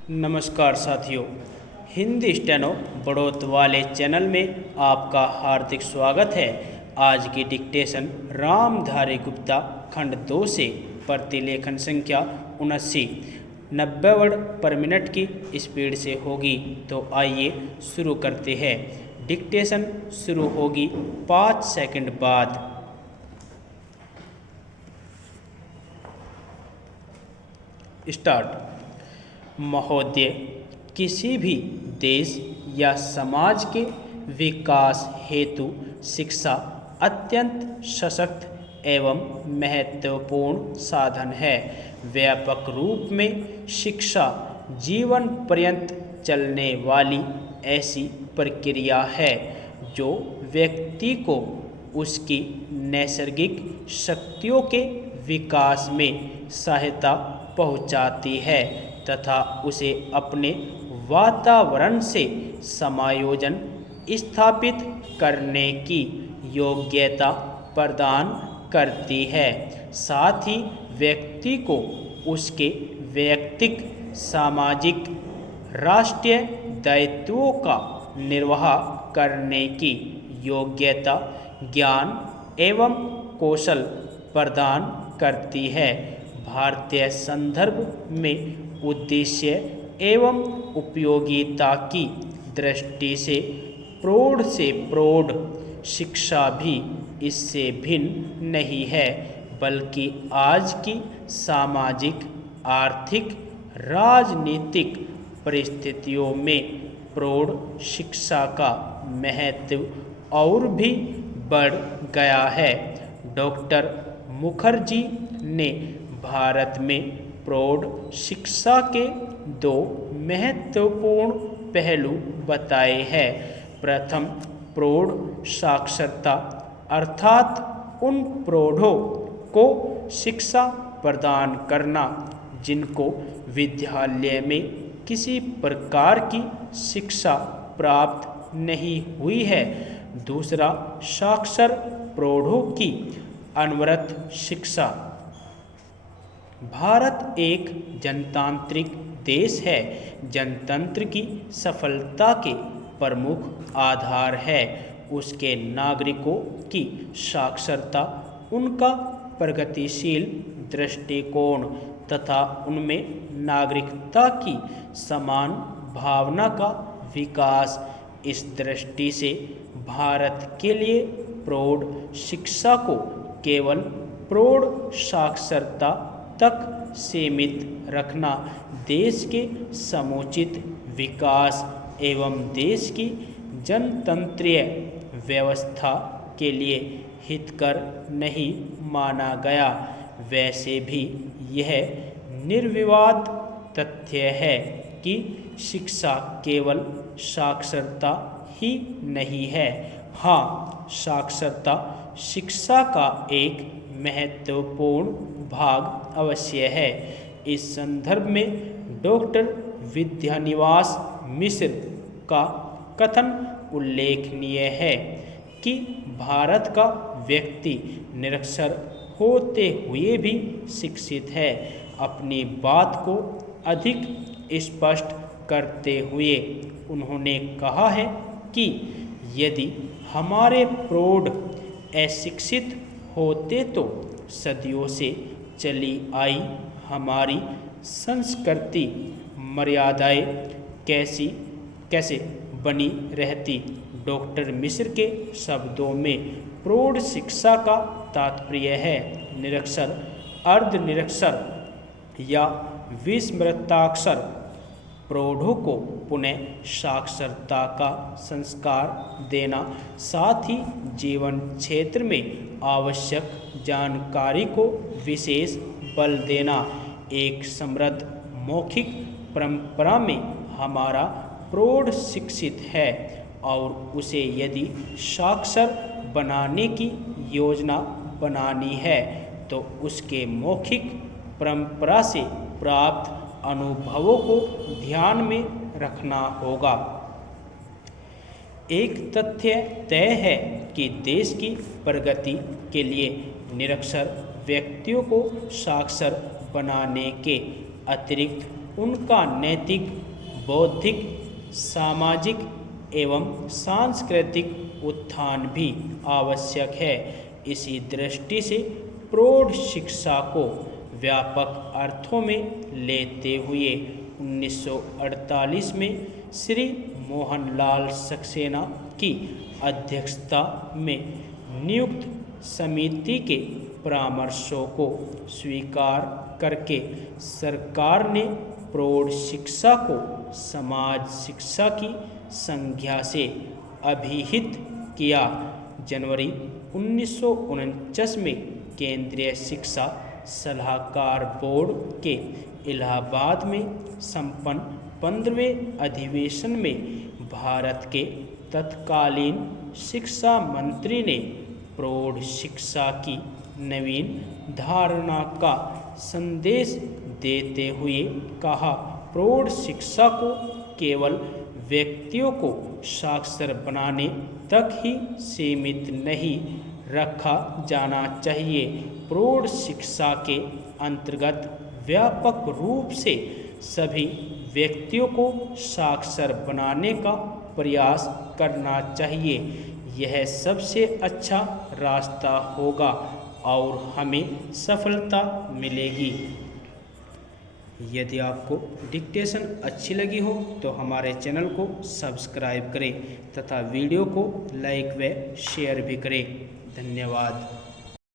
नमस्कार साथियों, हिंदी स्टेनो बढ़ोत वाले चैनल में आपका हार्दिक स्वागत है। आज की डिक्टेशन रामधारी गुप्ता खंड 2 से प्रतिलेखन संख्या 79 90 वर्ड पर मिनट की स्पीड से होगी। तो आइए शुरू करते हैं। डिक्टेशन शुरू होगी 5 सेकंड बाद। स्टार्ट। महोदय, किसी भी देश या समाज के विकास हेतु शिक्षा अत्यंत सशक्त एवं महत्वपूर्ण साधन है। व्यापक रूप में शिक्षा जीवन पर्यंत चलने वाली ऐसी प्रक्रिया है जो व्यक्ति को उसकी नैसर्गिक शक्तियों के विकास में सहायता पहुंचाती है तथा उसे अपने वातावरण से समायोजन स्थापित करने की योग्यता प्रदान करती है। साथ ही व्यक्ति को उसके वैयक्तिक, सामाजिक, राष्ट्रीय दायित्वों का निर्वाह करने की योग्यता, ज्ञान एवं कौशल प्रदान करती है। भारतीय संदर्भ में उद्देश्य एवं उपयोगिता की दृष्टि से प्रौढ़ शिक्षा भी इससे भिन्न नहीं है, बल्कि आज की सामाजिक, आर्थिक, राजनीतिक परिस्थितियों में प्रौढ़ शिक्षा का महत्व और भी बढ़ गया है। डॉक्टर मुखर्जी ने भारत में प्रौढ़ शिक्षा के 2 महत्वपूर्ण पहलू बताए हैं। प्रथम, प्रौढ़ साक्षरता, अर्थात उन प्रौढ़ों को शिक्षा प्रदान करना जिनको विद्यालय में किसी प्रकार की शिक्षा प्राप्त नहीं हुई है। दूसरा, साक्षर प्रौढ़ों की अनवरत शिक्षा। भारत एक जनतांत्रिक देश है। जनतंत्र की सफलता के प्रमुख आधार है उसके नागरिकों की साक्षरता, उनका प्रगतिशील दृष्टिकोण तथा उनमें नागरिकता की समान भावना का विकास। इस दृष्टि से भारत के लिए प्रौढ़ शिक्षा को केवल प्रौढ़ साक्षरता तक सीमित रखना देश के समुचित विकास एवं देश की जनतंत्रीय व्यवस्था के लिए हितकर नहीं माना गया। वैसे भी यह निर्विवाद तथ्य है कि शिक्षा केवल साक्षरता ही नहीं है। हाँ, साक्षरता शिक्षा का एक महत्वपूर्ण भाग अवश्य है। इस संदर्भ में डॉक्टर विद्यानिवास मिश्र का कथन उल्लेखनीय है कि भारत का व्यक्ति निरक्षर होते हुए भी शिक्षित है। अपनी बात को अधिक स्पष्ट करते हुए उन्होंने कहा है कि यदि हमारे प्रौढ़ अशिक्षित होते तो सदियों से चली आई हमारी संस्कृति, मर्यादाएं कैसे बनी रहती। डॉक्टर मिश्र के शब्दों में प्रौढ़ शिक्षा का तात्पर्य है निरक्षर, अर्धनिरक्षर या विस्मृताक्षर प्रौढ़ों को पुनः साक्षरता का संस्कार देना, साथ ही जीवन क्षेत्र में आवश्यक जानकारी को विशेष बल देना। एक समृद्ध मौखिक परंपरा में हमारा प्रौढ़ शिक्षित है और उसे यदि साक्षर बनाने की योजना बनानी है तो उसके मौखिक परंपरा से प्राप्त अनुभवों को ध्यान में रखना होगा। एक तथ्य तय है कि देश की प्रगति के लिए निरक्षर व्यक्तियों को साक्षर बनाने के अतिरिक्त उनका नैतिक, बौद्धिक, सामाजिक एवं सांस्कृतिक उत्थान भी आवश्यक है। इसी दृष्टि से प्रौढ़ शिक्षा को व्यापक अर्थों में लेते हुए 1948 में श्री मोहनलाल सक्सेना की अध्यक्षता में नियुक्त समिति के परामर्शों को स्वीकार करके सरकार ने प्रौढ़ शिक्षा को समाज शिक्षा की संज्ञा से अभिहित किया। जनवरी 1949 में केंद्रीय शिक्षा सलाहकार बोर्ड के इलाहाबाद में संपन्न 15वें अधिवेशन में भारत के तत्कालीन शिक्षा मंत्री ने प्रौढ़ शिक्षा की नवीन धारणा का संदेश देते हुए कहा, प्रौढ़ शिक्षा को केवल व्यक्तियों को साक्षर बनाने तक ही सीमित नहीं रखा जाना चाहिए। प्रौढ़ शिक्षा के अंतर्गत व्यापक रूप से सभी व्यक्तियों को साक्षर बनाने का प्रयास करना चाहिए। यह सबसे अच्छा रास्ता होगा और हमें सफलता मिलेगी। यदि आपको डिक्टेशन अच्छी लगी हो तो हमारे चैनल को सब्सक्राइब करें तथा वीडियो को लाइक व शेयर भी करें। धन्यवाद।